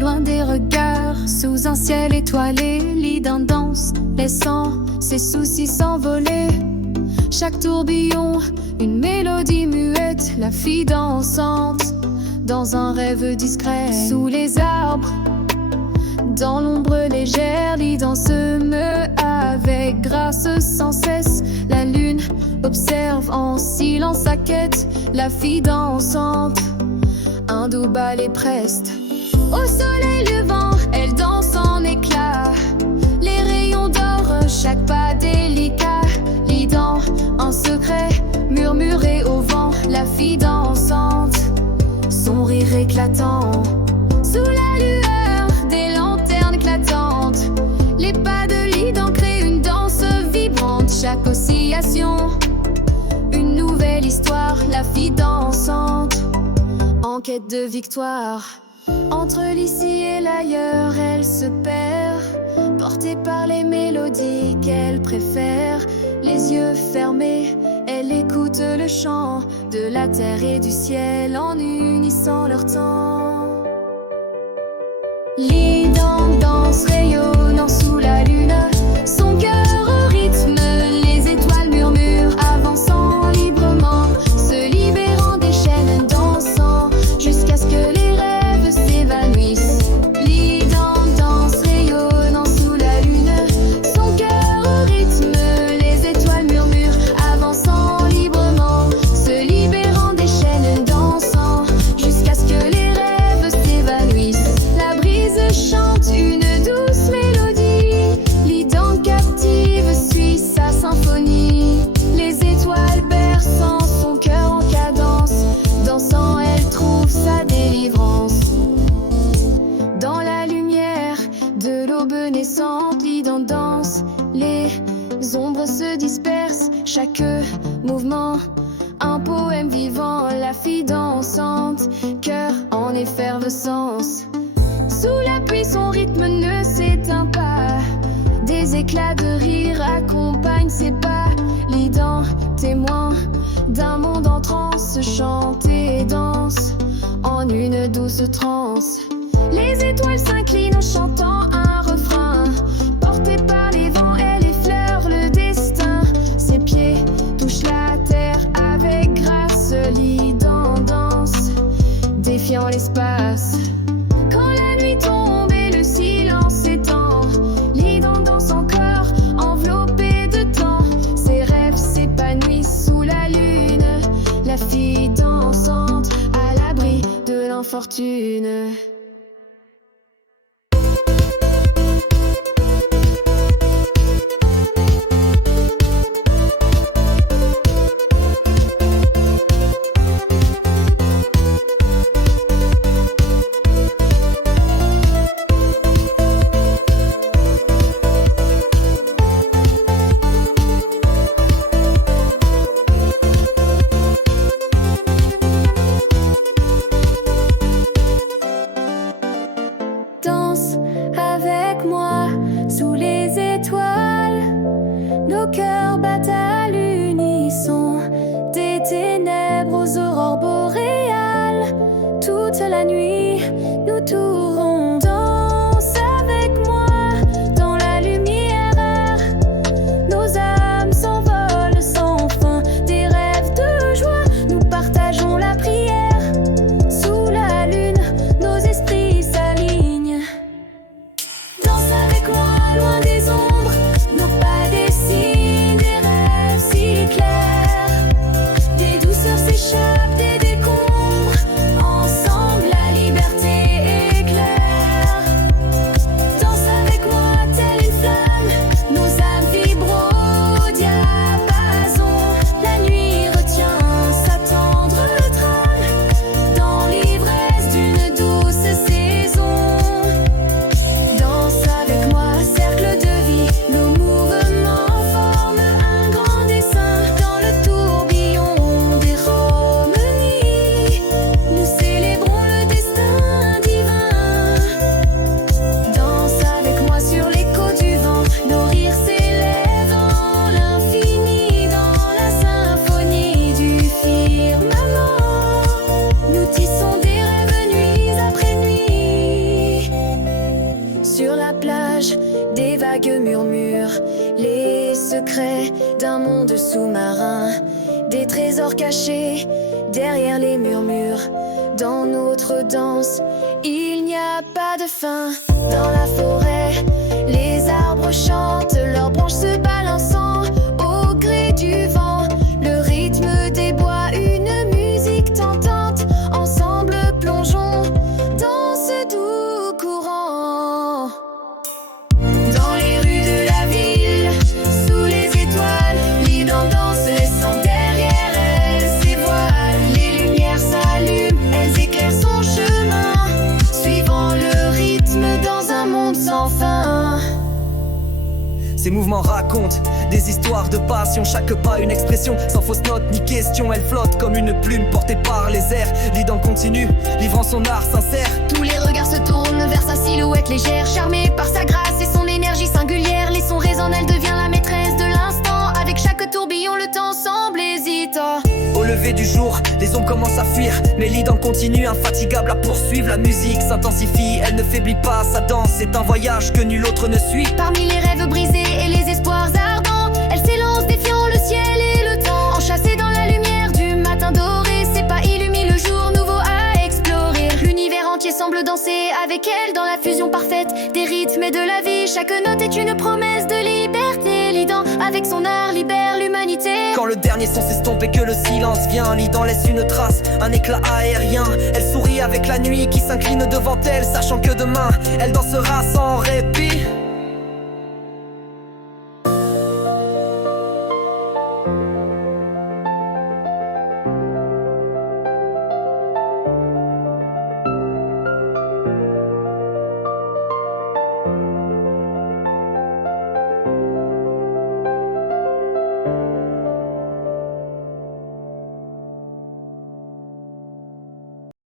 loin des regards, sous un ciel étoilé, lit d'un danse, laissant ses soucis s'envoler. Chaque tourbillon, une mélodie muette, la fille dansante, dans un rêve discret. Sous les arbres, dans l'ombre légère, l'ident se meut avec grâce sans cesse. La lune observe en silence sa quête, la fille dansante, un doux ballet preste. Au soleil levant, elle danse en éclats, les rayons d'or, chaque pas délicat. L'ident en secret, murmuré au vent, la fille dansante, son rire éclatant. Sous la lueur des lanternes éclatantes, les pas de l'ident créent une danse vibrante. Chaque oscillation, une nouvelle histoire, la fille dansante, en quête de victoire. Entre l'ici et l'ailleurs, elle se perd, portée par les mélodies qu'elle préfère. Les yeux fermés, elle écoute le chant de la terre et du ciel en unissant leur temps. L'ident danse rayonnant sous la lune, son cœur au rythme, les étoiles murmurent, avançant librement, se libérant des chaînes, dansant jusqu'à ce que les rêves s'évanouissent. L'ident danse rayonnant sous la lune, son cœur au rythme, les étoiles murmurent, avançant librement, se libérant des chaînes, dansant jusqu'à ce que les rêves s'évanouissent. La brise chante une douce mélodie, l'ident captive suit sa symphonie. Les étoiles berçant son cœur en cadence, dansant elle trouve sa délivrance. Dans la lumière de l'aube naissante, l'ident danse, les ombres se dispersent, chaque mouvement un poème vivant, la fille dansante, cœur en effervescence. Sous la pluie, son rythme ne s'éteint pas, des éclats de rire accompagnent ses pas. L'ident, témoin d'un monde en transe, chante et danse en une douce transe. Les étoiles s'inclinent en chantant un refrain, portée par les vents, elle effleure le destin. Ses pieds touchent la terre avec grâce, l'ident danse, défiant l'espace. Quand la nuit tombe et le silence s'étend, l'ident danse encore, enveloppé de temps. Ses rêves s'épanouissent sous la lune, la fille dansante à l'abri de l'infortune. Danse avec moi sous les étoiles, nos cœurs battent à l'unisson, des ténèbres aux aurores boréales. Toute la nuit, nous tourons. Danse avec moi dans la lumière, nos âmes s'envolent sans fin, des rêves de joie, nous partageons la prière. Sous la lune, nos esprits s'alignent. Danse avec moi loin des ombres, nos pas dessinent des rêves si clairs. Des douceurs s'échappent des décombres, ensemble la liberté éclaire. vagues murmurent les secrets d'un monde sous-marin, des trésors cachés derrière les murmures. Dans notre danse, il n'y a pas de fin. Dans la forêt, les arbres chantent, leurs branches se balançant au gré du vent. Le rythme des bois, une musique tentante. Ensemble plongeons dans ce doux courant. Dans les rues de la ville, sous les étoiles, Lidan danse, laissant derrière elle ses voiles. Les lumières s'allument, elles éclairent son chemin, suivant le rythme dans un monde sans fin. Ces mouvements racontent des histoires de passion, chaque pas une expression, sans fausse note ni question. Elle flotte comme une plume portée par les airs. Lidan continue, livrant son art sincère. Tous les regards se tournent vers sa silhouette légère, charmée par sa grâce et son énergie singulière. Les sons résonnent, elle devient la maîtresse de l'instant. Avec chaque tourbillon, le temps semble hésitant. Au lever du jour, les ombres commencent à fuir, mais Lidan continue, infatigable à poursuivre. La musique s'intensifie, elle ne faiblit pas, sa danse c'est un voyage que nul autre ne suit. Parmi les rêves brisés et les espoirs ardents, elle s'élance défiant le ciel et le temps. Enchâssée dans la lumière du matin doré, ses pas illuminent le jour nouveau à explorer. L'univers entier semble danser avec elle dans la fusion parfaite des rythmes et de la vie. Chaque note est une promesse de liberté. Lidan, avec son art, libère l'humanité. Quand le dernier son s'estompe et que le silence vient, Lidan laisse une trace, un éclat aérien. Elle sourit avec la nuit qui s'incline devant elle, sachant que demain, elle dansera sans répit.